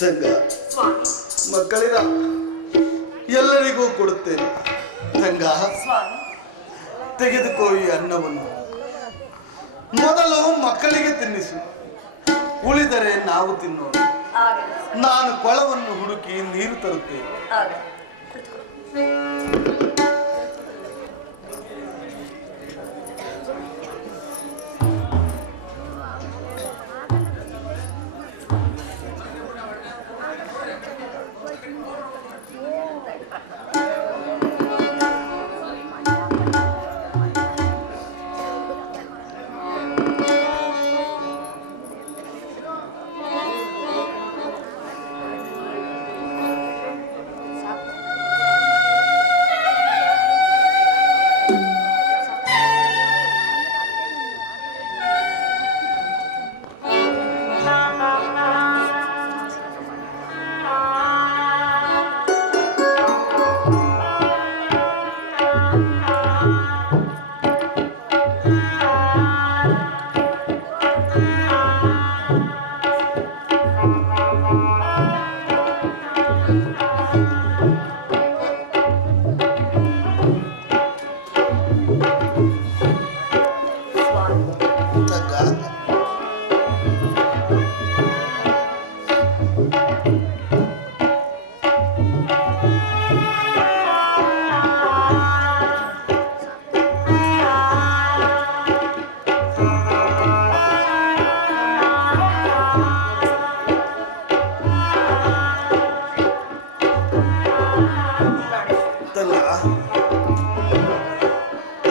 ಚಂಗ ಮಕ್ಕಳಿರ ಎಲ್ಲರಿಗೂ ಕೊಡುತ್ತೇನೆ. ಚಂಗ ತೆಗೆದುಕೋ ಈ ಅನ್ನವನ್ನು. ಮೊದಲು ಮಕ್ಕಳಿಗೆ ತಿನ್ನಿಸು, ಉಳಿದರೆ ನಾವು ತಿನ್ನೋಣ. ನಾನು ಕೊಳವನ್ನು ಹುಡುಕಿ ನೀರು ತರುತ್ತೇನೆ.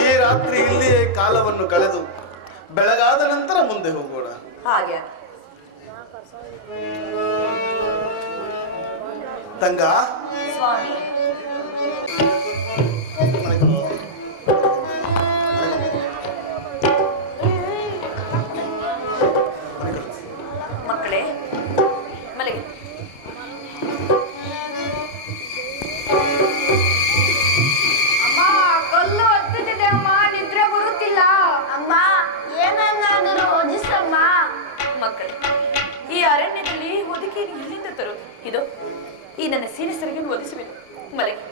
ಈ ರಾತ್ರಿ ಇಲ್ಲಿಯೇ ಕಾಲವನ್ನು ಕಳೆದು ಬೆಳಗಾದ ನಂತರ ಮುಂದೆ ಹೋಗೋಣ. ಹಾಗೆ ತಂಗ ಸ್ವಾಮಿ ಮಕ್ಕಳೇ ಮಲಗಿ. ಅಮ್ಮ ಕಲ್ಲು ಹತ್ತುತ್ತಿದೆ ಅಮ್ಮ, ನಿದ್ರೆ ಬರುತ್ತಿಲ್ಲ ಅಮ್ಮ, ಏನನ್ನಾದರೂ ಓದಿಸಮ್ಮ. ಮಕ್ಕಳೇ, ಈ ಅರಣ್ಯದಲ್ಲಿ ಹೊದಿಕೆಯನ್ನು ಎಲ್ಲಿಂದ ತರುವುದು? ಇದು ಈ ನನ್ನ ಸೀರೆ ಸೆರಗನ್ನು ಒದಿಸಬೇಕು. ಮಲಗಿ,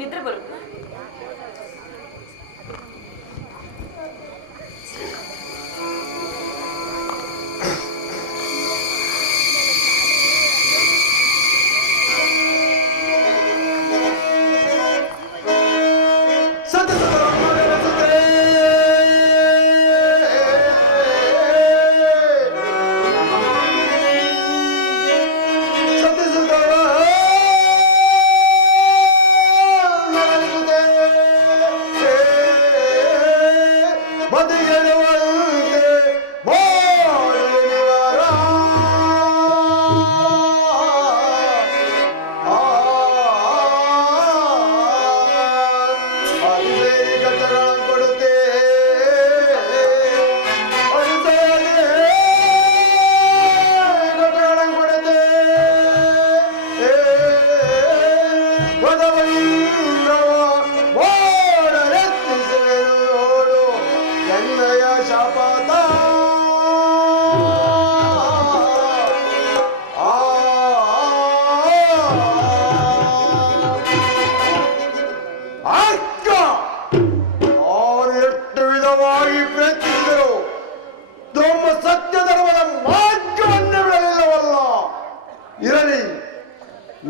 ನಿದ್ರೆ ಬರು.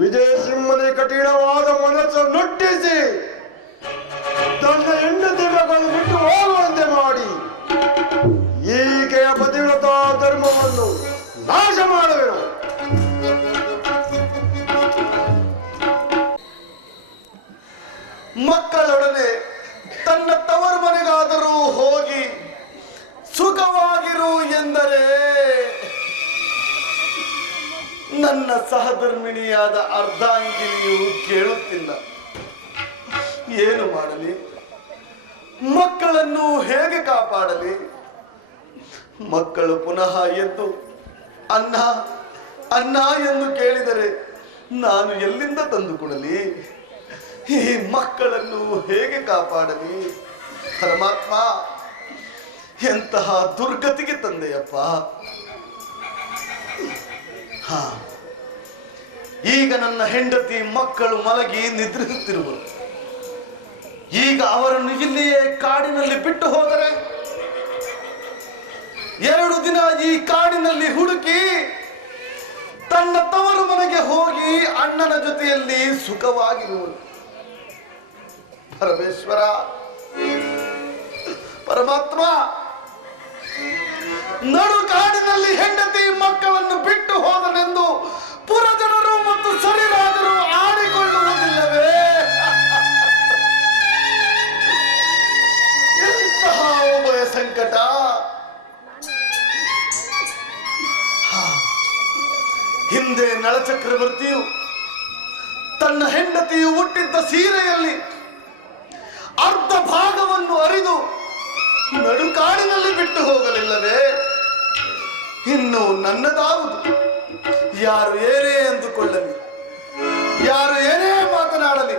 ವಿಜಯಸಿಂಹನ ಕಠಿಣವಾದ ಮನಸ್ಸು ನುಟ್ಟಿಸಿ ತನ್ನ ಹೆಂಡತಿ ಮಗಳನ್ನು ಬಿಟ್ಟು ಹೋಗುವಂತೆ ಮಾಡಿ ಈಕೆಯ ಪತಿವ್ರತಾ ಧರ್ಮವನ್ನು ನಾಶ ಮಾಡುವೆನು. ಮಕ್ಕಳೊಡನೆ ತನ್ನ ತವರು ಮನೆಗಾದರೂ ಹೋಗಿ ಸುಖವಾಗಿರು ಎಂದರೆ ನನ್ನ ಸಹಧರ್ಮಿಣಿಯಾದ ಅರ್ಧಾಂಗಿನಿಯು ಕೇಳುತ್ತಿಲ್ಲ. ಏನು ಮಾಡಲಿ? ಮಕ್ಕಳನ್ನು ಹೇಗೆ ಕಾಪಾಡಲಿ? ಮಕ್ಕಳು ಪುನಃ ಎದ್ದು ಅನ್ನ ಅನ್ನ ಎಂದು ಕೇಳಿದರೆ ನಾನು ಎಲ್ಲಿಂದ ತಂದುಕೊಡಲಿ? ಈ ಮಕ್ಕಳನ್ನು ಹೇಗೆ ಕಾಪಾಡಲಿ? ಪರಮಾತ್ಮ, ಎಂತಹ ದುರ್ಗತಿಗೆ ತಂದೆಯಪ್ಪ. ಈಗ ನನ್ನ ಹೆಂಡತಿ ಮಕ್ಕಳು ಮಲಗಿ ನಿದ್ರಿಸುತ್ತಿರುವರು. ಈಗ ಅವರನ್ನು ಇಲ್ಲಿಯೇ ಕಾಡಿನಲ್ಲಿ ಬಿಟ್ಟು ಹೋದರೆ 2 ದಿನ ಈ ಕಾಡಿನಲ್ಲಿ ಹುಡುಕಿ ತನ್ನ ತವರು ಮನೆಗೆ ಹೋಗಿ ಅಣ್ಣನ ಜೊತೆಯಲ್ಲಿ ಸುಖವಾಗಿರುವನು. ಪರಮೇಶ್ವರ, ಪರಮಾತ್ಮ, ನಡು ಕಾಡಿನಲ್ಲಿ ಹೆಂಡತಿ ಮಕ್ಕಳನ್ನು ಬಿಟ್ಟು ಹೋದನೆಂದು ಪುರಜನರು ಮತ್ತು ಸರಿರಾಜರು ಆಡಿಕೊಳ್ಳುವುದಿಲ್ಲವೇ? ಎಂತಹ ಉಭಯ ಸಂಕಟ! ಹಿಂದೆ ನಳಚಕ್ರವರ್ತಿಯು ತನ್ನ ಹೆಂಡತಿಯು ಹುಟ್ಟಿದ್ದ ಸೀರೆಯಲ್ಲಿ ಅರ್ಧ ಭಾಗವನ್ನು ಅರಿದು ನಡುಕಾಡಿನಲ್ಲಿ ಬಿಟ್ಟು ಹೋಗಲಿಲ್ಲವೇ? ಇನ್ನು ನನ್ನದಾವುದು. ಯಾರು ಏನೇ ಅಂದುಕೊಳ್ಳಲಿ, ಯಾರು ಏನೇ ಮಾತನಾಡಲಿ,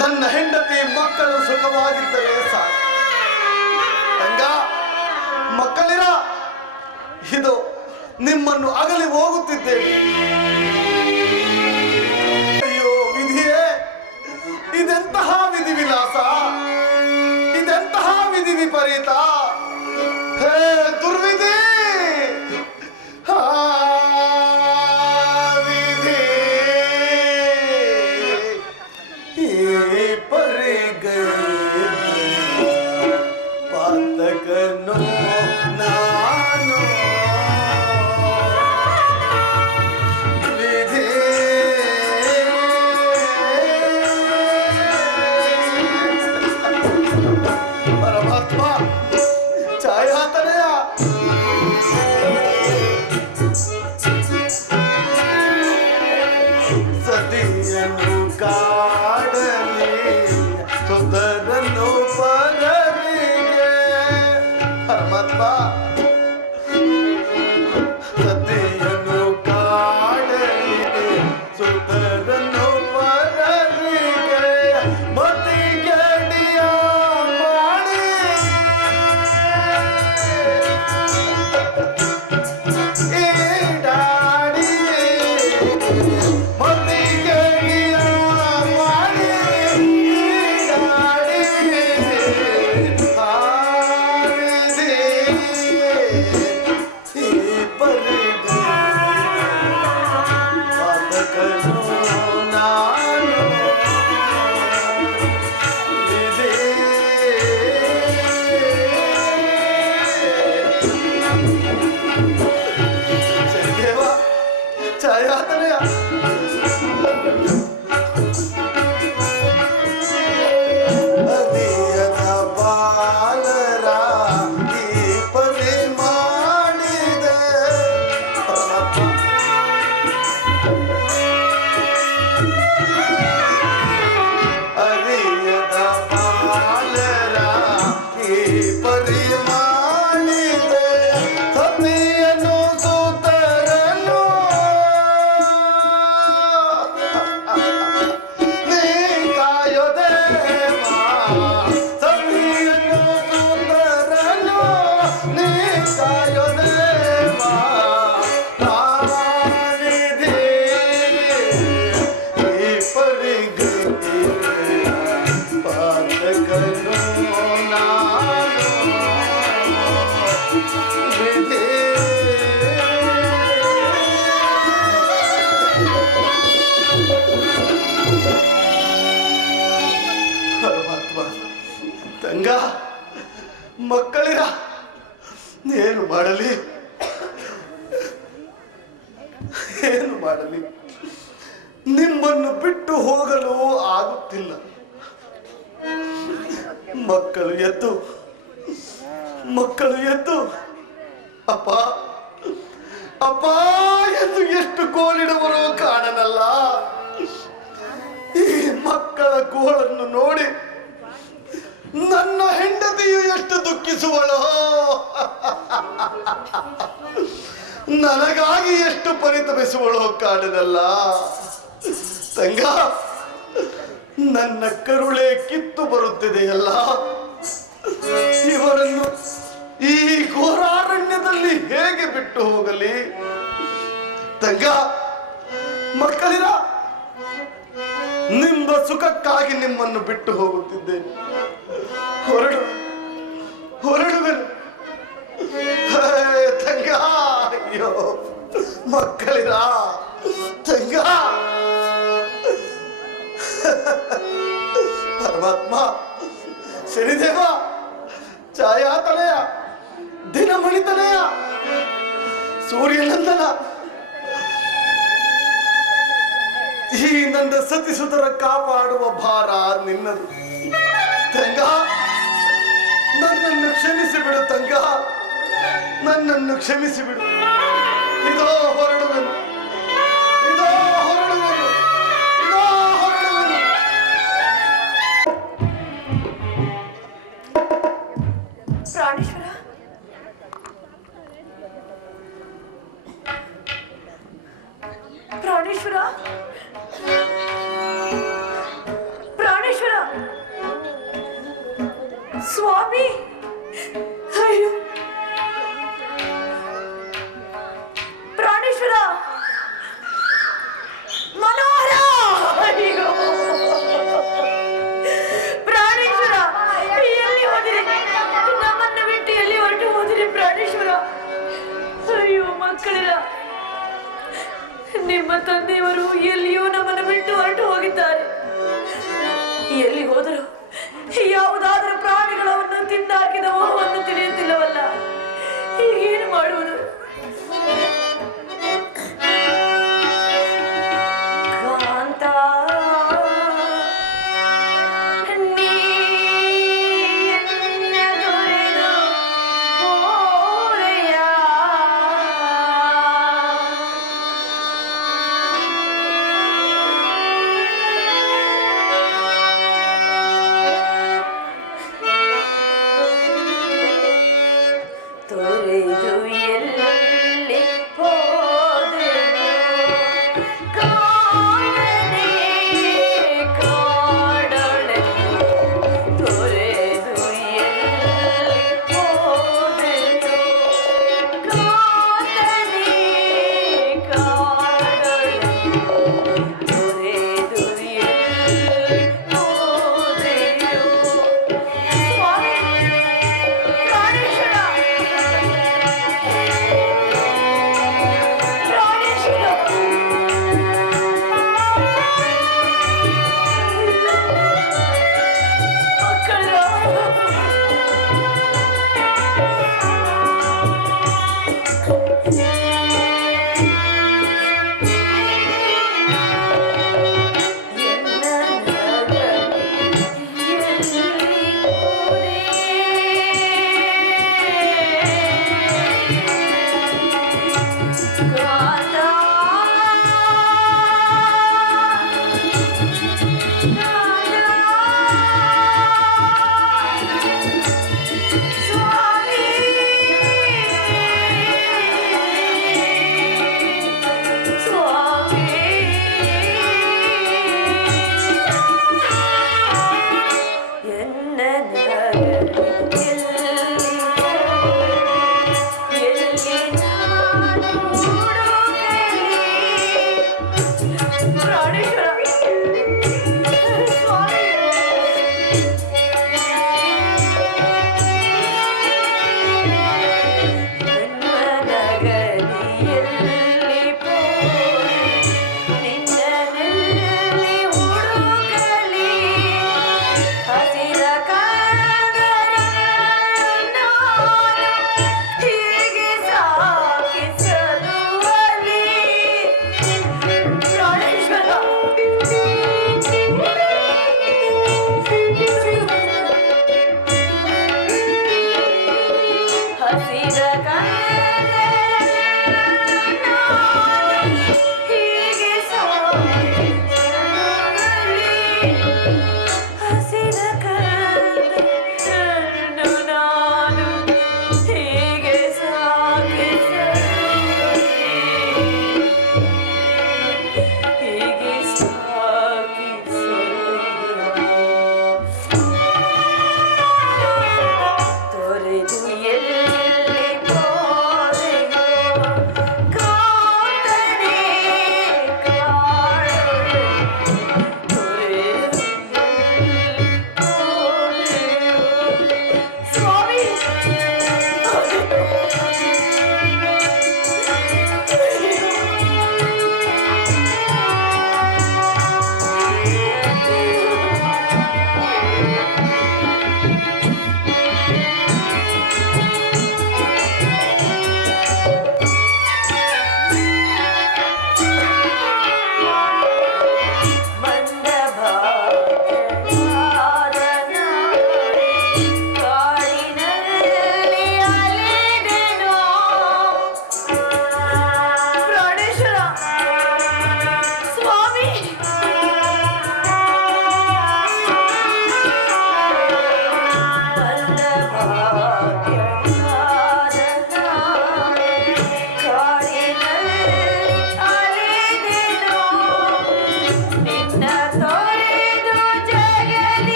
ನನ್ನ ಹೆಂಡತಿ ಮಕ್ಕಳು ಸುಖವಾಗಿದ್ದರೆ ಸಾಕು. ಹಂಗ ಮಕ್ಕಳಿರ, ಇದು ನಿಮ್ಮನ್ನು ಅಗಲಿ ಹೋಗುತ್ತಿದ್ದೇವೆ. ಅಯ್ಯೋ ವಿಧಿಯೇ, ಇದೆಂತಹ ವಿಧಿ ವಿಲಾಸ, ಇದೆಂತಹ ವಿಧಿ ವಿಪರೀತ! ಹೇ ದುರ್ವಿಧಿ! ವಿಧಿ ಈ ಪರಿಗ ಪಾತಕನು ನಾನು. ವಿಧಿ ಪರಮಾತ್ಮ, ಛಾಯಾತನಯ ಸತಿಯನ್ನು ಕಾಡಲಿ ಸುತರನ್ನು ಪರರಿಗೆ. ಪರಮಾತ್ಮ, ಸತಿಯನ್ನು ಕಾಡಲಿ ಸುತರನ್ನು ಪರರಿಗೆ ಮತಿಗಡಿಯ ಮಾಡಿ ಈಡಾಡಿ ಮತಿಗಡಿಯ ಮಾಡಿ ಈಡಾಡಿ ಹಾರಿದೆ ಈ ಪರಿಗ ಪಾತಕನು ನಾನು. ವಿಧಿ ಸರಿದೇವ, ಛಾಯಾತನಯ ಅದಿಯದ ಬಾಲರ ಈ ಪರಿ ಮಾಡಿದೆ. ಪರಮಾತ್ಮ, ಅರಿಯದ ಬಾಲರ ಈ ಪರಿ ಮಾಡಿದೆ. ಸತಿಯನ್ನು ಸುತರನು ನೀ ಕಾಯೋದೇವ. ಸತಿಯನ್ನು ಸುತರನು ನೀ ಕಾಯೋದೇವ. ವಿಧಿ ಈ ಪರಿಗ ಪಾತಕನು ನಾನು. ವಿಧಿ ಪರಮಾತ್ಮ, ತಂಗ ಮಕ್ಕಳಿರ, ಏನು ಮಾಡಲಿ, ಏನು ಮಾಡಲಿ? ನಿಮ್ಮನ್ನು ಬಿಟ್ಟು ಹೋಗಲು ಆಗುತ್ತಿಲ್ಲ. ಮಕ್ಕಳು ಎದ್ದು ಅಪ್ಪ ಅಪ್ಪ ಎಂದು ಎಷ್ಟು ಗೋಳಿಡುವರೋ ಕಾಣನಲ್ಲ. ಈ ಮಕ್ಕಳ ಗೋಳನ್ನು ನೋಡಿ ನನ್ನ ಹೆಂಡತಿಯು ಎಷ್ಟು ದುಃಖಿಸುವಳೋ, ನನಗಾಗಿ ಎಷ್ಟು ಪರಿತಪಿಸುವಳೋ ಕಾಣನಲ್ಲ. ತಂಗ, ನನ್ನ ಕರುಳೆ ಕಿತ್ತು ಬರುತ್ತಿದೆಯಲ್ಲ. ಇವರನ್ನು ಈ ಘೋರಾರಣ್ಯದಲ್ಲಿ ಹೇಗೆ ಬಿಟ್ಟು ಹೋಗಲಿ? ತಂಗ, ಮಕ್ಕಳಿರ, ನಿಮ್ಮ ಸುಖಕ್ಕಾಗಿ ನಿಮ್ಮನ್ನು ಬಿಟ್ಟು ಹೋಗುತ್ತಿದ್ದೇನೆ. ಹೊರಡುವೆನು ತಂಗ. ಅಯ್ಯೋ ಮಕ್ಕಳಿರ, ತಂಗ. ಪರಮಾತ್ಮ, ಶನಿದೇವ, ಛಾಯಾತನಯ, ದಿನಮಣಿತನಯ, ಸೂರ್ಯನಂದನ, ಈ ನನ್ನ ಸತಿಸುತರ ಕಾಪಾಡುವ ಭಾರ ನಿನ್ನದು ತಂಗ. ನನ್ನನ್ನು ಕ್ಷಮಿಸಿಬಿಡು ತಂಗ, ನನ್ನನ್ನು ಕ್ಷಮಿಸಿಬಿಡು. ಇದೋ ಹೊರಡುವೆನು, ಇದೋ ಹೊರಡುವೆನು, ಇದೋ ಹೊರಡುವೆನು. ಪ್ರಾಣೇಶ್ವರ, ಪ್ರಾಣೇಶ್ವರ, ಪ್ರಾಣೇಶ್ವರ, ಸ್ವಾಮಿ. ಅಯ್ಯೋ ಪ್ರಾಣೇಶ್ವರ, ಮನೋಹರ. ಅಯ್ಯೋ ಪ್ರಾಣೇಶ್ವರ, ಎಲ್ಲಿ ಹೋದಿರಿ? ನಮ್ಮನ್ನು ಬಿಟ್ಟು ಎಲ್ಲಿ ಹೊರಟು ಹೋದಿರಿ ಪ್ರಾಣೇಶ್ವರ? ಅಯ್ಯೋ ಮಕ್ಕಳಿರ, ನಿಮ್ಮ ತಂದೆಯವರು ಎಲ್ಲಿಯೋ ನಮ್ಮನ್ನು ಬಿಟ್ಟು ಹೊರಟು ಹೋಗಿದ್ದಾರೆ. ಎಲ್ಲಿ ಹೋದರು? ಯಾವುದಾದರೂ ಪ್ರಾಣಿಗಳನ್ನು ತಿಂದಾಕಿದವೋ ಒಂದು ತಿಳಿಯುತ್ತಿಲ್ಲವಲ್ಲ. ಈಗೇನು ಮಾಡುವುದು? ಕಾಂತ,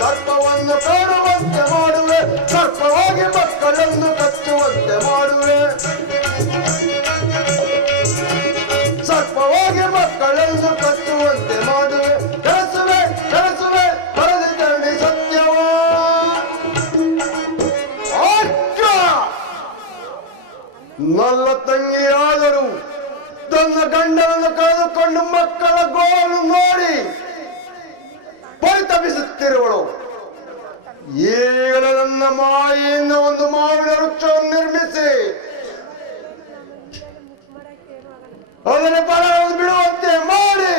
ಸರ್ಪವನ್ನು ಕಾಣುವಂತೆ ಮಾಡುವೆ, ಸರ್ಪವಾಗಿ ಮಕ್ಕಳನ್ನು ಕಚ್ಚುವಂತೆ ಮಾಡುವೆ, ಸರ್ಪವಾಗಿ ಮಕ್ಕಳನ್ನು ಕಚ್ಚುವಂತೆ ಮಾಡುವೆ. ಕೆಲಸುವೆ ಕೆಲಸುವೆ ಬರೆದಿದ್ದಲ್ಲಿ ಸತ್ಯವ ನನ್ನ ತಂಗಿಯಾದರೂ ತನ್ನ ಗಂಡನನ್ನು ಕಳೆದುಕೊಂಡು ಮಕ್ಕಳ ಗೋಳು ನೋಡಿ ಪರಿತಪಿಸುತ್ತಿರುವಳು. ಈಗಲೇ ನನ್ನ ಮಾಯಿಯಿಂದ ಒಂದು ಮಾವಿನ ವೃಕ್ಷವನ್ನು ನಿರ್ಮಿಸಿ ಅದರ ಫಲವನ್ನು ಬಿಡುವಂತೆ ಮಾಡಿ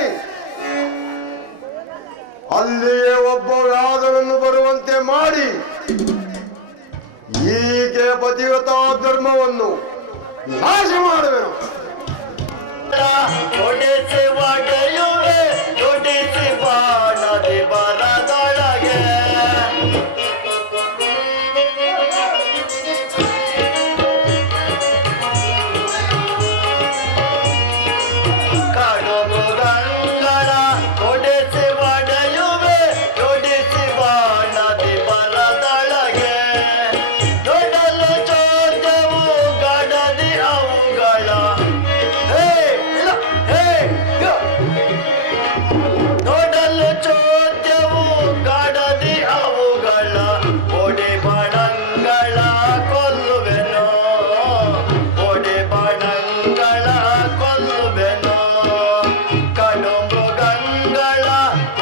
ಅಲ್ಲಿಯೇ ಒಬ್ಬ ಯಾದವನ್ನು ಬರುವಂತೆ ಮಾಡಿ ಹೀಗೆ ಪತಿವ್ರತಾ ಧರ್ಮವನ್ನು ನಾಶ ಮಾಡುವೆನು. ಒಡೆಸಿ ಒಡೆಯುವೆ ಒಡೆಸಿ ಬಾಣದೆ ಬರದೊಳಗೆ ಕಾಡು ಮೃಗಂಗಳ ಒಡೆಸಿ ಒಡೆಯುವೆ ಒಡೆಸಿ ಬಾಣದೆ ಬರದೊಳಗೆ ನೋಡಲು ಚೋದ್ಯವು ಗಡದಿ ಅವುಗಳ ನೋಡಲು ಚೋದ್ಯವು ಗಡದಿ ಅವುಗಳ ಒಡೆ ಬಣಂಗಳ ಕೊಲ್ಲುವೆನೋ ಒಡೆ ಬಣಂಗಳ ಕೊಲ್ಲುವೆನೋ ಕಡು ಮೃಗಂಗಳ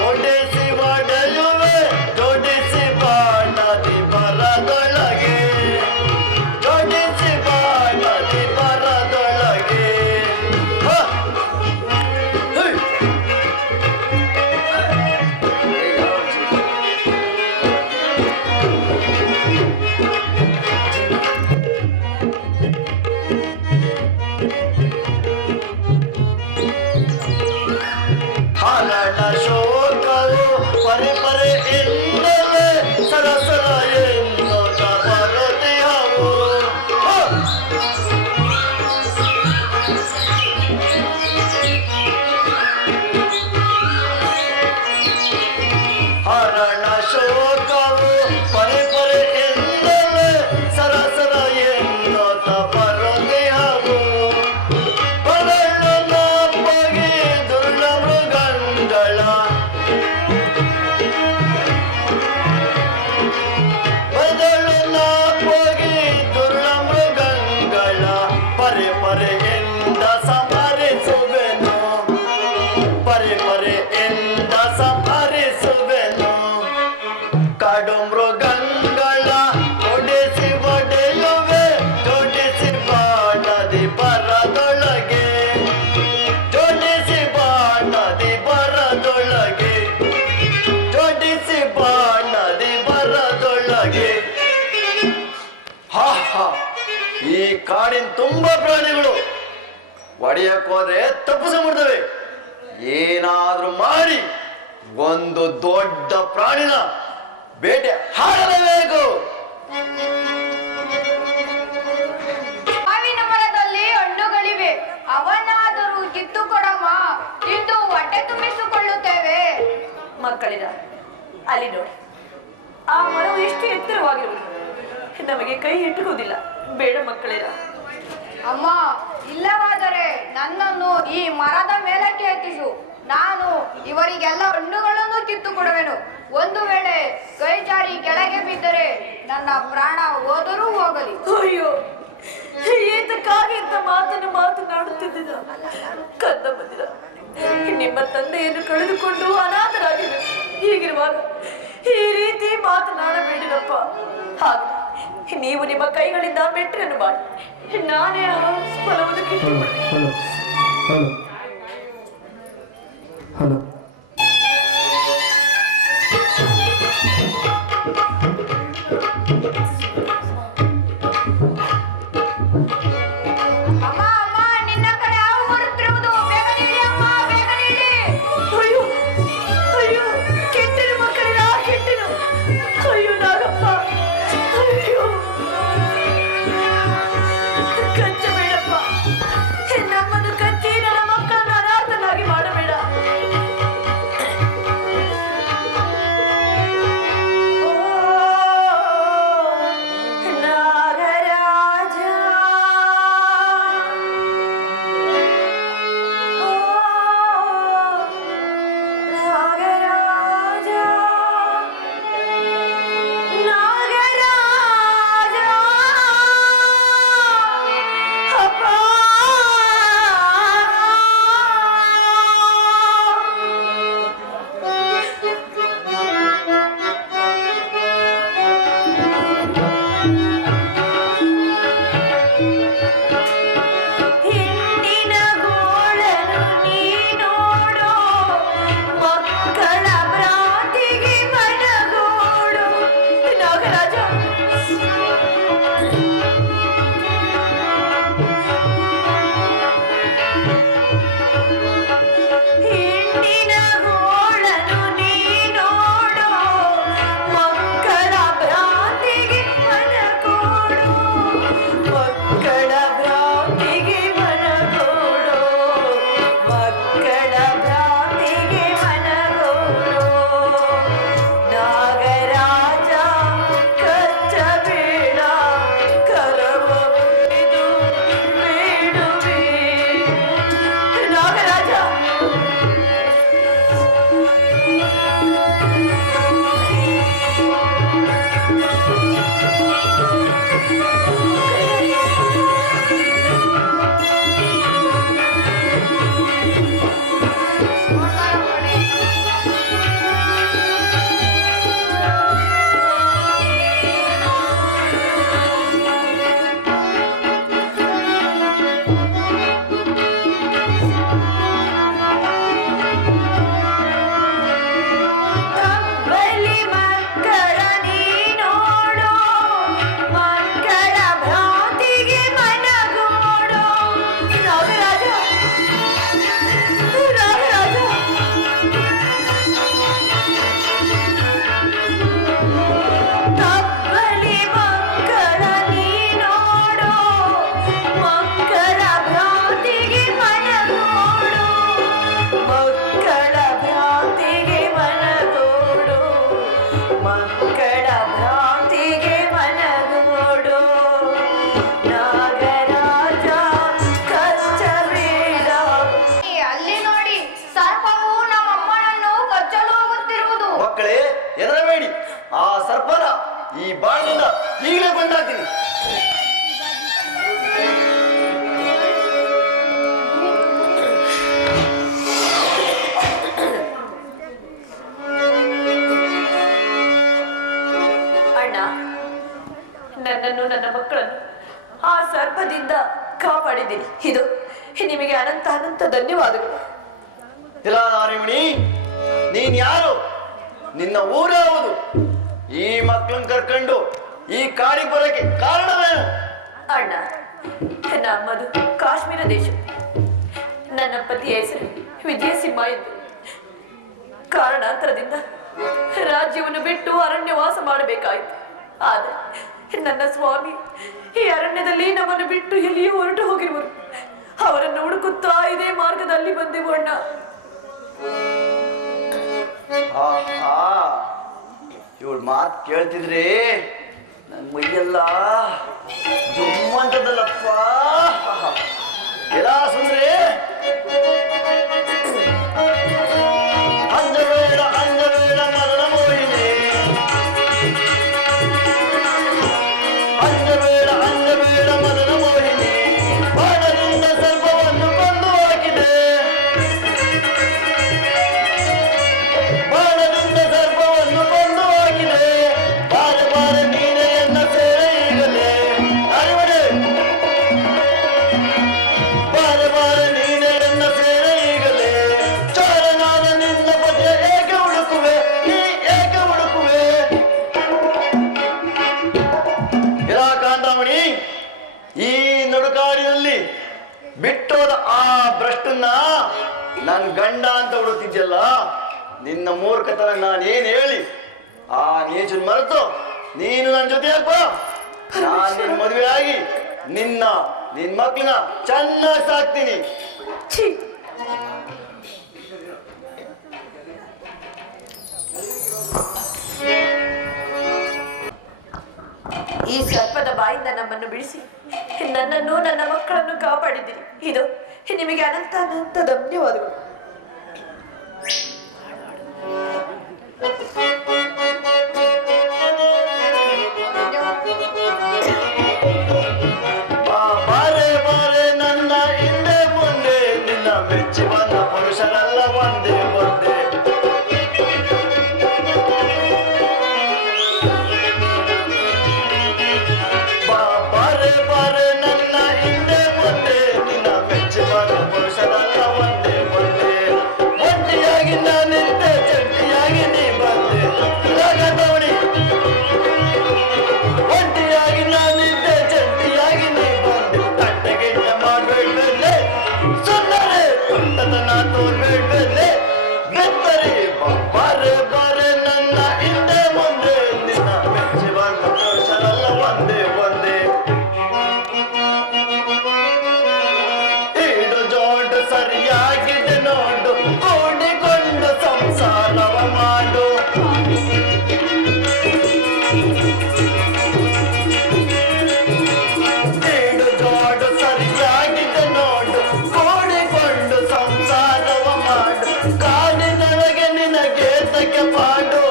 ಒಡೆಸಿ ಒಡೆಯುವೆ ಜೋಡಿಸಿ ಬಾಣದಿ ಬರದೊಳಗೆ ಜೋಡಿಸಿ ಬಾಣದಿ ಬರದೊಳಗೆ ಹರಣ ಶೋಕವು ಪರೆ ಪರೆ ಎಂದಲೇ ಸರಸರ ಎನ್ನುತ್ತ ಬರುತ್ತಿಹವು ಹರಣ ಶೋಕವು ಪರೆ ಪರೆ ಎಂದಲೇ ಸರಸರ ಎನ್ನುತ್ತ ಬರುತ್ತಿಹವು ಬರಲು ನಾಪಗೆ ದುರ್ಲ ಮೃಗಂಗಳ ಬದಲು ನಾಪಗೆ ದುರ್ಲ ಮೃಗಂಗಳ ಪರೆ ಪರೆಯಿಂದ ಸಂಹರಿಸುವೆನು ಪರೆ ಪರೆಯಿಂದ ಸಂಹರಿಸುವೆನು ಕಾಡು ಮೃಗಂಗಳ ಒಡೆಸಿ ಒಡೆಯುವೆ ಜೋಡಿಸಿ ಬಾಣದಿ ಬರದೊಳಗೆ ಜೋಡಿಸಿ ಬಾಣದಿ ಬರದೊಳಗೆ ಜೋಡಿಸಿ ಬಾಣದಿ ಬರದೊಳಗೆ. ಈ ಕಾಡಿನ ತುಂಬಾ ಪ್ರಾಣಿಗಳು ಒಡೆಯಕ್ ಹೋದ್ರೆ ತಪ್ಪಿಸ ಮಾಡ್ತವೆ. ಏನಾದ್ರೂ ಮಾಡಿ ಒಂದು ದೊಡ್ಡ ಪ್ರಾಣಿನ ಬೇಟೆ ಹಾಡಲೇಬೇಕು. ಮಾವಿನ ಮರದಲ್ಲಿ ಹಣ್ಣುಗಳಿವೆ, ಅವನಾದರೂ ಕಿತ್ತು ಕೊಡಮ್ಮ, ತಿಂದು ಹೊಟ್ಟೆ ತುಂಬಿಸಿಕೊಳ್ಳುತ್ತೇವೆ. ಮಕ್ಕಳಿರ ಅಲ್ಲಿ ನೋಡಿ, ಆ ಮರವು ಎಷ್ಟು ಎತ್ತರವಾಗಿರುವುದು, ನಮಗೆ ಕೈ ಎಟುಕುವುದಿಲ್ಲ. ಬೇಡ ಮಕ್ಕಳಿರ. ಅಮ್ಮ, ಇಲ್ಲವಾದರೆ ನನ್ನನ್ನು ಈ ಮರದ ಮೇಲಕ್ಕೆ ಎತ್ತಿಸು. ನಾನು ಇವರಿಗೆಲ್ಲ ಹಣ್ಣುಗಳನ್ನು ಕಿತ್ತು ಕೊಡುವೆನು. ಒಂದು ವೇಳೆ ಕೈ ಜಾರಿ ಕೆಳಗೆ ಬಿದ್ದರೆ ನನ್ನ ಪ್ರಾಣ ಹೋದರೂ ಹೋಗಲಿ. ಅಯ್ಯೋ, ಏತಕ್ಕಾಗಿ ಇಂಥ ಮಾತನ್ನು ಮಾತನಾಡುತ್ತಿದ್ದ ಕಂದ ಬಂದಿದ. ನಿಮ್ಮ ತಂದೆಯನ್ನು ಕಳೆದುಕೊಂಡು ಅನಾಥರಾಗಿವೆ. ಹೀಗಿರುವಾಗ ಈ ರೀತಿ ಮಾತನಾಡಬೇಡಿರಪ್ಪ. ಹಾಗೆ ನೀವು ನಿಮ್ಮ ಕೈಗಳಿಂದ ಮೆಟ್ಟನ್ನು ಮಾಡಿ, ನಾನೇ ಆ ಫಲವನ್ನು ಕಿತ್ತುಕೊಳ್ಳಿ. ಹಲೋ ಅಮ್ಮ, ಅಮ್ಮ, ನಿನ್ನ ಕಡೆ ಹಾವು ಬರುತ್ತಿರುವುದು. ಬೇಗ ನೀಡಿ ಅಮ್ಮ, ಬೇಗ ನೀಡಿ. ಅಯ್ಯೋ ಅಯ್ಯೋ, ಕೆಟ್ಟಿರು ಮಕ್ಕಳಿನ, ಕೆಟ್ಟಿರು. ಅಯ್ಯೋ ನಾಗಪ್ಪ, ಅಯ್ಯೋ ಕಚ್ಚಬೇಡಪ್ಪ. ನಮ್ಮನ್ನು ಕಚ್ಚಿ ನನ್ನ ಮಕ್ಕಳನ್ನು ಅನಾಥನಾಗಿ ಮಾಡಬೇಡ. ನಾಗರಾಜ, ನಾಗರಾಜ, ನಾಗರಾಜ, ಅಪ್ಪ. ಹಿಂಡಿನ ಗೋಳನು ನೀನೋಡು, ಮಕ್ಕಳ ಭ್ರಾಂತಿಗೆ ಮನಗೋಡು. ನಾಗರಾಜ, ಹಿಂಡಿನ ಗೋಳನು ನೀನೋಡು, ಮಕ್ಕಳ ಭ್ರಾಂತಿಗೆ ಮನಗೋಡು. ಮಕ್ಕಳ ಭ್ರಾಂತಿಗೆ ಮನಗೋಡು, ಮಕ್ಕಳ ಭ್ರಾಂತಿಗೆ ಮನಗೋಡು. ನಾಗರಾಜ ಕಚ್ಚಬೇಡ, ಕರವ ಮುಗಿದು ಬೇಡುವೆ. ನಾಗರಾಜ, ತಬ್ಬಲಿ ಮಕ್ಕಳ ನೀನೋಡು, ಮಕ್ಕಳ ಭ್ರಾಂತಿಗೆ ಮನಗೋಡು. ನಾಗರಾಜ, ನಾಗರಾಜ, ತಬ್ಬಲಿ ಮಕ್ಕಳ ನೀನೋಡು, ಮಕ್ಕಳ ಭ್ರಾಂತಿಗೆ ಮನಗೋಡು. ಮಕ್ಕಳ ಭ್ರಾಂತಿಗೆ ಮನಗೋಡು, ಮಕ್ಕಳ ಭ್ರಾಂತಿಗೆ ಮನಗೋಡು. ನಾಗರಾಜ ಕಚ್ಚಬೇಡ. ಅಲ್ಲಿ ನೋಡಿ, ಸರ್ಪವು ನಮ್ಮಮ್ಮನನ್ನು ಕಚ್ಚಲು ಹೋಗುತ್ತಿರುವುದು. ಮಕ್ಕಳೇ, ಹೆದರಬೇಡಿ. ಆ ಸರ್ಪನ ಈ ಬಾಣದಿಂದ ಈಗಲೇ ಕೊಂದಾಗ್ತೀನಿ. ಅಣ್ಣ, ನನ್ನನ್ನು ನನ್ನ ಮಕ್ಕಳನ್ನು ಆ ಸರ್ಪದಿಂದ ಕಾಪಾಡಿದ್ದೀರಿ. ಇದು ನಿಮಗೆ ಅನಂತ ಅನಂತ ಧನ್ಯವಾದಗಳು. ತಿಲಾನಾರಿಮಣಿ, ನೀನ್ ಯಾರು? ನಿನ್ನ ಊರು ಯಾವುದು? ಈ ಮಕ್ಕಳನ್ನ ಕರ್ಕೊಂಡು ಈ ಕಾಡಿಗೆ ಬರೋಕೆ ಕಾರಣವೇನು? ಅಣ್ಣ, ನಮ್ಮದು ಕಾಶ್ಮೀರ ದೇಶ. ನನ್ನ ಪತಿಯ ಹೆಸರು ವಿಜಯಸಿಂಹ ಎಂದು. ಕಾರಣಾಂತರದಿಂದ ರಾಜ್ಯವನ್ನು ಬಿಟ್ಟು ಅರಣ್ಯವಾಸ ಮಾಡಬೇಕಾಯಿತು. ಆದರೆ ನನ್ನ ಸ್ವಾಮಿ ಈ ಅರಣ್ಯದಲ್ಲಿ ನಮ್ಮನ್ನು ಬಿಟ್ಟು ಎಲ್ಲಿಯೂ ಹೊರಟು ಹೋಗಿರುವರು. ಅವರನ್ನು ಹುಡುಕುತ್ತಾ ಇದೇ ಮಾರ್ಗದಲ್ಲಿ ಬಂದೆವು ಅಣ್ಣ. ಇವಳು ಮಾತು ಕೇಳ್ತಿದ್ರೆ ನನ್ನ ಮೈಯೆಲ್ಲ ಜುಮ್ಮಂತದಲ್ಲಪ್ಪ. ಎಲ್ಲ ಸುಂದ್ರಿ ಅಂಜಬೇಡ ಅಂಜಬೇಡ ಮರಣ ಮೋಹಿನಿ, ಅಂಜಬೇಡ ಅಂಜಬೇಡ ಮರಣ ಮೋಹಿನಿ, ಬಾಣದಿಂದ ಸರ್ಪವನ್ನು ಕೊಂದು ಹಾಕಿದೆ, ಬಾಣದಿಂದ ಸರ್ಪವನ್ನು ಕೊಂದು ಹಾಕಿದೆ, ಬಾರೆ ಬಾರೆ ನೀನೆ ಎನ್ನ ಸೇರೆ ಈಗಲೇ ಅರಿವಡೆ, ಬಾರೆ ಬಾರೆ ನೀನೆ ಎನ್ನ ಸೇರೆ ಈಗಲೇ, ಚಾರನಾದ ನಿನ್ನ ಬಗ್ಗೆ ಏಕೆ ಹುಡುಕುವೆ, ನೀ ಏಕೆ ಹುಡುಕುವೆ. ಇಲ್ಲ ಕಾಂತಾಮಣಿ, ಈ ನಡುಕಾಡಿನಲ್ಲಿ ಬಿಟ್ಟೋದ ಆ ಭ್ರಷ್ಟನ್ನ ನನ್ ಗಂಡ ಅಂತ ಹುಡುಕ್ತಿದ್ಯಲ್ಲ, ನಿನ್ನ ಮೂರ್ಖತನ ನಾನೇನ್ ಹೇಳಿ ಆ ನೀಚನ್ ಮರೆತು ನೀನು ನನ್ನ ಜೊತೆ ಹಾಕ. ನಾನು ನಿನ್ ಮದುವೆ ಆಗಿ ನಿನ್ನ ಮಕ್ಕಳನ್ನ ಚೆನ್ನಾಗಿ ಸಾಕ್ತೀನಿ. ಛೀ! ಈ ಸರ್ಪದ ಬಾಯಿಂದ ನಮ್ಮನ್ನು ಬಿಡಿಸಿ ನನ್ನನ್ನು ನನ್ನ ಮಕ್ಕಳನ್ನು ಕಾಪಾಡಿದ್ದೀರಿ. ಇದು ನಿಮಗೆ ಅನಂತ ಅನಂತ ಧನ್ಯವಾದಗಳು. ಬಾರೆ ಬಾರೆ ನನ್ನ ಹಿಂದೆ ಮುಂದೆ, ನಿನ್ನ ಮೆಚ್ಚಿ ಬಂದ ಪುರುಷರೆಲ್ಲ ಒಂದೇ ಒಂದೇ. ಬಾರೆ ಬಾರೆ ನನ್ನ ಹಿಂದೆ ಮುಂದೆ, ನಿನ್ನ ಮೆಚ್ಚಿ ಬಂದ ಪುರುಷರೆಲ್ಲ ಒಂದೇ ಒಂದೇ. ಒಂಟಿಯಾಗಿ ನಾನಿದ್ದೆ, ಜಂಟಿಯಾಗಿ ನೀ ಬಂದೆ ರಾಗದವಣಿ, ಒಂಟಿಯಾಗಿ ನಾನಿದ್ದೆ, ಜಂಟಿಯಾಗಿ ನೀ ಬಂದೆ. ತಟ್ಟೆಗಿಂತ ಮಾಡ್ಬೇಡ್ಬೇಲೆ ಸುಂದರಿ, ತುಂಟತನ ತೋರ್ಬೇಡ್ಬೇಲೆ ಬೆತ್ತರಿ. ಬಾರೆ ಬಾರೆ ನನ್ನ ಹಿಂದೆ ಮುಂದೆ, ನಿನ್ನ ಮೆಚ್ಚಿ ಬಂದ ಪುರುಷರೆಲ್ಲ ಒಂದೇ ಒಂದೇ. ಈಡು ಜೋಡು ಸರಿಯಾಗಿದೆ ನೋಡು, ಕೂಡಿಕೊಂಡು ಸಂಸಾರವ ಮಾಡು. ಈಡು ಜೋಡು ಸರಿಯಾಗಿದೆ ನೋಡು, ಕೂಡಿಕೊಂಡು ಸಂಸಾರವ ಮಾಡು. ಕಾಡಿನೊಳಗೆ ನಿನಗೆ ತಕ್ಕೆ ಪಾಡು.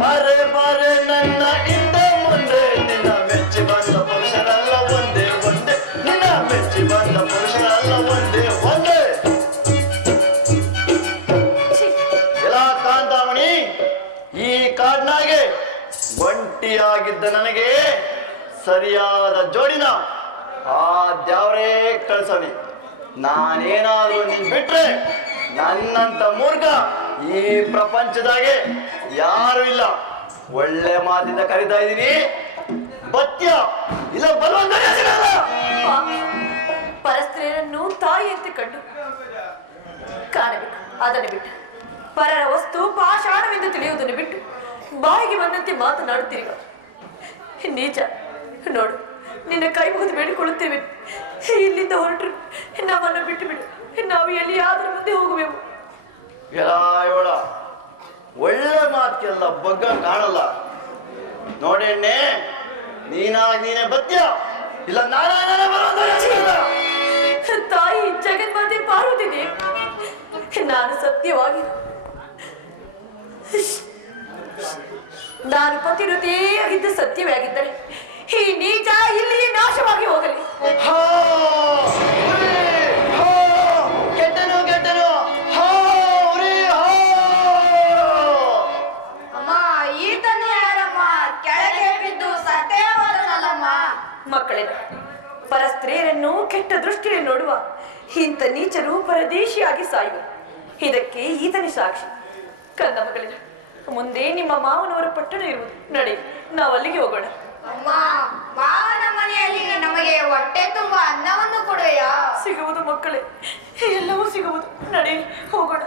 ಬಾರೆ ಬಾರೆ ನನ್ನ ಹಿಂದೆ ಮುಂದೆ, ನಿನ್ನ ಮೆಚ್ಚಿ ಬಂದ ಪುರುಷರೆಲ್ಲ ಒಂದೇ ಒಂದೇ, ನಿನ್ನ ಮೆಚ್ಚಿ ಬಂದ ಪುರುಷರೆಲ್ಲ ಒಂದೇ ಒಂದೇ. ಛೀ! ಎಲ್ಲ ಕಾಂತಾಮಣಿ, ಈ ಕಾಡ್ನಾಗೆ ಒಂಟಿಯಾಗಿದ್ದ ನನಗೆ ಸರಿಯಾದ ಜೋಡಿನ ಆ ದ್ಯಾವರೇ ಕಳ್ಸವಿ. ನಾನೇನಾದ್ರೂ ನಿನ್ ಬಿಟ್ರೆ ನನ್ನಂತ ಮೂರ್ಖ ಈ ಪ್ರಪಂಚದಾಗೆ ಯಾರು ಇಲ್ಲ. ಒಳ್ಳೆ ಮಾತಿಂದ ಕರೀತಾ ಇದ್ದೀನಿ, ಬತ್ಯ ಇಲ್ಲ ಬಲವಂತ ಸಿಗಲ್ಲ. ಪರಸ್ತ್ರೀಯರನ್ನು ತಾಯಿ ಅಂತ ಕಂಡು ಕಾಣಬೇಕು. ಅದನ್ನು ಬಿಟ್ಟು ಪರರ ವಸ್ತು ಪಾಷಾಣವೆಂದು ತಿಳಿಯುವುದನ್ನು ಬಿಟ್ಟು ಬಾಯಿಗೆ ಬಂದಂತೆ ಮಾತನಾಡುತ್ತೀರಿ. ನೀಚ, ನೋಡು, ನಿನ್ನ ಕೈ ಮುಗಿದು ಬೇಡಿಕೊಳ್ಳುತ್ತೇವೆ. ಇಲ್ಲಿಂದ ಹೊರಟರು ನಮ್ಮನ್ನು ಬಿಟ್ಟು ಬಿಡು. ನಾವು ಎಲ್ಲಿಯಾದರೂ ಮುಂದೆ ಹೋಗುವೆವು. ಎಲ್ಲ ಇವಳ ಒಳ್ಳೆ ಮಾತಿಗೆಲ್ಲ ಬಗ್ಗ ಕಾಣಲ್ಲ. ನೋಡೆಣ್ಣೆ, ನೀನೇ ಬತ್ಯ ಇಲ್ಲ ನಾನೇ ಬರೋದಿಲ್ಲ. ತಾಯಿ ಜಗನ್ಮಾತೆ ಪಾರ್ವತಿದೆ. ನಾನು ಸತ್ಯವಾಗಿ ನಾನು ಪತಿವ್ರತೆಯಾಗಿದ್ದ ಸತ್ಯವೇ ಆಗಿದ್ದರೆ ಈ ನೀಚ ಇಲ್ಲಿಯೇ ನಾಶವಾಗಿ ಹೋಗಲಿ. ಕೆಟ್ಟನು ಕೆಟ್ಟನು. ಅಮ್ಮ, ಈತನು ಯಾರಮ್ಮ? ಕೆಳಗೆ ಬಿದ್ದು ಸತ್ತೇ ಹೋದನಲ್ಲಮ್ಮ. ಮಕ್ಕಳೇ, ಪರಸ್ತ್ರೀಯರನ್ನು ಕೆಟ್ಟ ದೃಷ್ಟಿಯಲ್ಲಿ ನೋಡುವ ಇಂಥ ನೀಚರು ಪರದೇಶಿಯಾಗಿ ಸಾಯುವ. ಇದಕ್ಕೆ ಈತನೇ ಸಾಕ್ಷಿ. ಕಂದ ಮಗಳಿನ ಮುಂದೆ ನಿಮ್ಮ ಮಾವನವರ ಪಟ್ಟಣ ಇರುವುದು. ನಡೆ, ನಾವು ಅಲ್ಲಿಗೆ ಹೋಗೋಣ. ಅಮ್ಮ, ಮಾವನ ಮನೆಯಲ್ಲಿ ನಮಗೆ ಹೊಟ್ಟೆ ತುಂಬ ಅನ್ನವನ್ನು ಕೊಡುವೆಯಾ? ಸಿಗುವುದು ಮಕ್ಕಳೇ, ಎಲ್ಲವೂ ಸಿಗುವುದು. ನಡೆ, ಹೋಗೋಣ.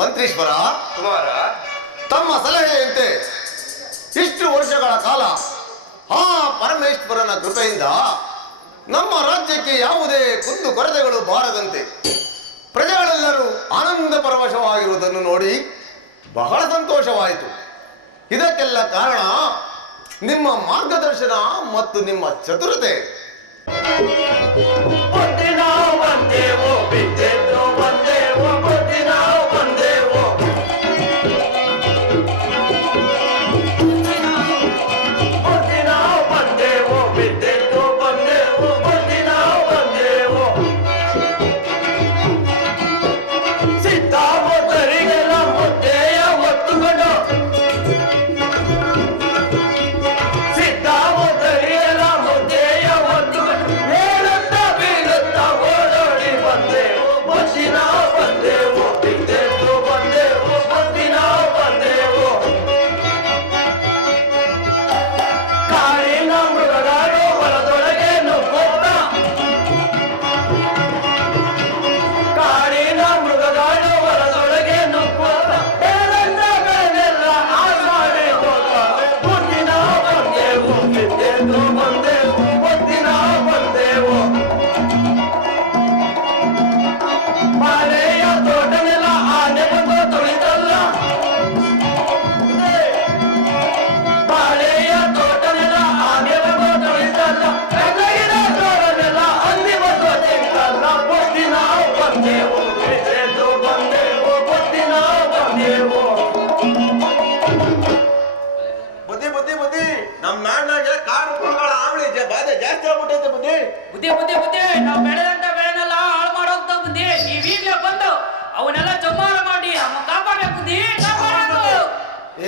ಮಂತ್ರೀಶ್ವರ ಕುಮಾರ, ತಮ್ಮ ಸಲಹೆಯಂತೆ ಇಷ್ಟು ವರ್ಷಗಳ ಕಾಲ ಆ ಪರಮೇಶ್ವರನ ಕೃಪೆಯಿಂದ ನಮ್ಮ ರಾಜ್ಯಕ್ಕೆ ಯಾವುದೇ ಕುಂದು ಕೊರತೆಗಳು ಬಾರದಂತೆ ಪ್ರಜೆಗಳೆಲ್ಲರೂ ಆನಂದ ಪರವಶವಾಗಿರುವುದನ್ನು ನೋಡಿ ಬಹಳ ಸಂತೋಷವಾಯಿತು. ಇದಕ್ಕೆಲ್ಲ ಕಾರಣ ನಿಮ್ಮ ಮಾರ್ಗದರ್ಶನ ಮತ್ತು ನಿಮ್ಮ ಚತುರತೆ.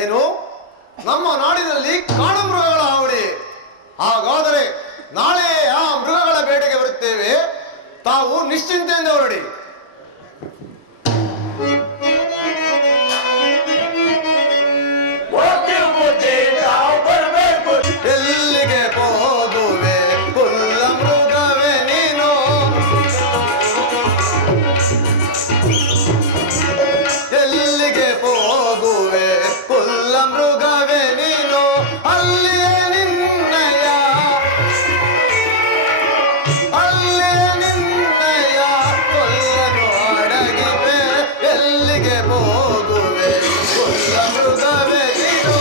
ಏನು ನಮ್ಮ ನಾಡಿನಲ್ಲಿ ಕಾಡು ಮೃಗಗಳ ಹಾವಳಿ? ಹಾಗಾದರೆ ನಾಳೆ ಆ ಮೃಗಗಳ ಬೇಟೆಗೆ ಬರುತ್ತೇವೆ. ತಾವು ನಿಶ್ಚಿಂತೆಯಿಂದ ಹೊರಡಿ. ಎಲ್ಲಿಗೆ ಹೋಗುವೆ ಕುಲ್ಲ ಮೃಗವೇ ನೀನು, ಎಲ್ಲಿಗೆ ಹೋಗುವೆ ಕುಲ್ಲ ಮೃಗವೇ ನೀನು, ಅಲ್ಲಿಯೇ ನಿನ್ನಯ ಕೊಲ್ಲನು ಅಡಗಿವೆ. ಎಲ್ಲಿಗೆ ಹೋಗುವೆ ಕುಲ್ಲ ಮೃಗವೇ ನೀನು,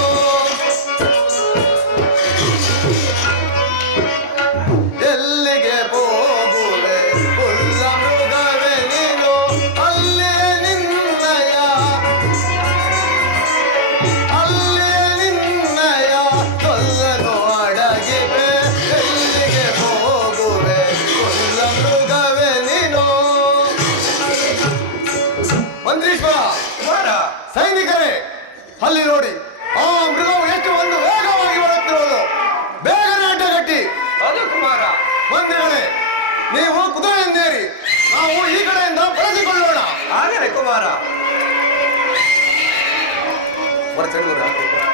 ಎಲ್ಲಿಗೆ ಹೋಗುವೆ ಕುಲ್ಲ ಮೃಗವೇ ನೀನು, ಅಲ್ಲಿಯೇ ನಿನ್ನಯ ಕೊಲ್ಲನು ಅಡಗಿವೆ. ಎಲ್ಲಿಗೆ ಹೋಗುವೆ ಕುಲ್ಲ ಮೃಗವೇ ನೀನು. ಮಂತ್ರೀಶ್ವರ, ಸೈನಿಕರೇ, ಅಲ್ಲಿ ನೋಡಿ, ಆ ಮೃಗವು ಎಷ್ಟು ಒಂದು ವೇಗವಾಗಿ ಬರುತ್ತಿರುವುದು. ಬೇಗನೆ ಅಡ್ಡಗಟ್ಟಿ. ಅದು ಕುಮಾರ. ಮಂತ್ರಿಗಳೇ, ನೀವು ಕುದುರೆಯನ್ನೇರಿ, ನಾವು ಈ ಕಡೆಯಿಂದ ಬಳಸಿಕೊಳ್ಳೋಣ. ಆಗಲೇ ಕುಮಾರ. ಹೊರ ಸೈಡ್